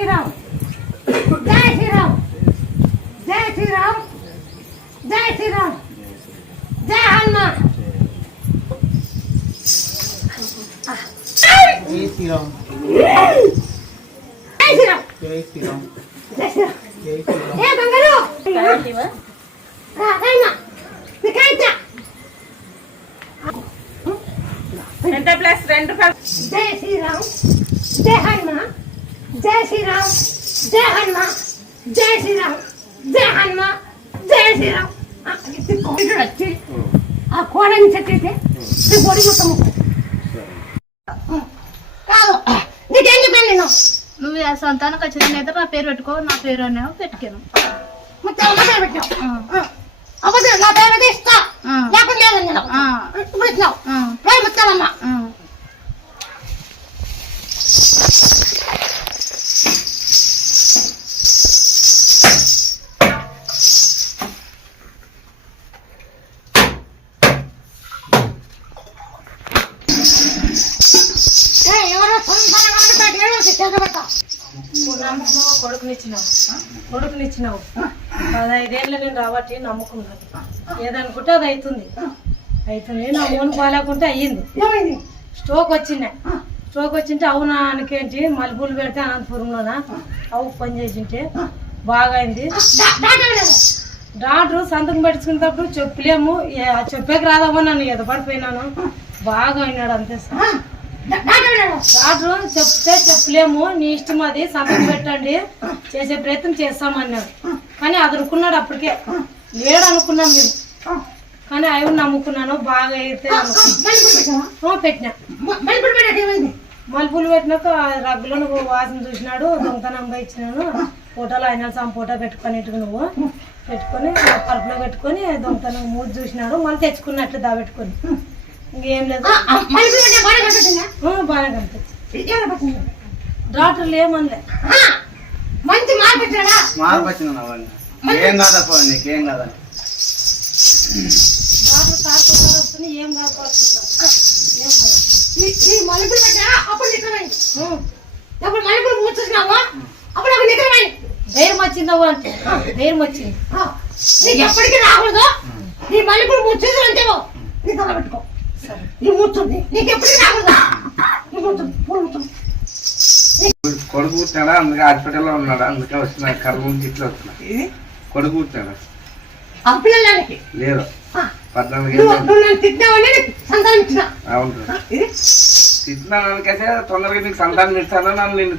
శ్రీరామ్ జై శ్రీరామ్ జై శ్రీరామ్ జై శ్రీరామ్ జై హనుమాన్ జై శ్రీరామ్ జై శ్రీరామ్ జై శ్రీరామ్ జై శ్రీరామ్ జై శ్రీరామ్ ఏ బంగారు రాదైనా నికాయితా ఎంత ప్లస్ 2 జై శ్రీరామ్ జై హనుమాన్ జై శ్రీరామ్ జై హనుమాన్ జై శ్రీరామ్ జై హనుమాన్ జై శ్రీరామ్ వచ్చి ఆ కోడని చెట్టయితే పొడి మొత్తం కాదు నీకేం చెప్పాను నేను నువ్వు ఆ సంతానం ఖచ్చితంగా నా పేరు పెట్టుకో నా పేరు అనేవి పెట్టుకాను మొత్తం నా పేరు పెట్టావు అవ్వదు నా పేరు అయితే ఇస్తా లేకుండా లేదని నేను ఇప్పుడు ఇచ్చినావు పేరు పెట్టాలమ్మా ఎవరో కొడుకునిచ్చినావు 15 ఏళ్ళు నేను రాబట్టి నమ్ముకున్నాను ఏదనుకుంటే అది అవుతుంది నా మూను బాగాలేకుంటే అయ్యింది స్ట్రోక్ వచ్చింటే అవునా అనుకేంటి మల్లెపూలు పెడితే అనంతపురంలోనా అవు పని చేసింటే బాగా అయింది డాక్టర్ సంతకం పెట్టుకునేటప్పుడు చెప్పలేము చెప్పేకి రాదామో నన్ను ఎదపడిపోయినాను బాగా అయినాడు అంతే సార్ డాక్టర్ చెప్తే చెప్పలేము నీ ఇష్టం అది సంతకం పెట్టండి చేసే ప్రయత్నం చేస్తామన్నాడు కానీ అదురుకున్నాడు అప్పటికే లేడు అనుకున్నాం మీరు కానీ అవి నమ్ముకున్నాను బాగా అయితే పెట్టినా మల్లెపూలు పెట్టినాక రగ్గులో నువ్వు వాసన చూసినాడు దొంగతనంగా ఇచ్చినాను ఫోటోలో అయినా ఫోటో పెట్టుకొని నువ్వు పెట్టుకొని పరుపులో పెట్టుకొని దొంగతనం మూడు చూసినాడు మళ్ళీ తెచ్చుకున్నట్లు దాబెట్టుకొని ఇంకేం లేదు బాగా కనిపించింది డాక్టర్లు ఏమనలే మంచి మార్పచ్చినా ఏం కాదప్ప నీకేం కాదా డాక్టర్ సార్ వస్తుంది ఏం కాకపోతున్నా ఈ మల్లెపూలు పెట్టా అప్పుడు నిద్రమైంది అప్పుడు మల్లెపూలు మూసేసినావా అప్పుడు అప్పుడు నిద్రమైంది ధైర్యం వచ్చిందవ్వ అంటే ధైర్యం వచ్చింది నీకు ఎప్పటికీ రాకూడదు ఈ మల్లెపూలు మూసేసి అంతేవో నీ తల పెట్టుకో ఈ మూర్తుంది నీకు ఎప్పటికీ రాకూడదు ఈ మూర్తుంది పూలు మూర్తుంది కొడుకు పుట్టాడా అందుకే హాస్పిటల్లో ఉన్నాడా అందుకే వచ్చిన కర్ర నుంచి ఇట్లా వస్తున్నా కొడుకు పుట్టాడా ఆ పిల్లలకి లేదు 14 నువ్వు నన్ను తిట్టినావని సంతానం ఇచ్చిన అవును తిట్టినా అందుకైతే తొందరగా నీకు సంతానం ఇస్తాను నన్ను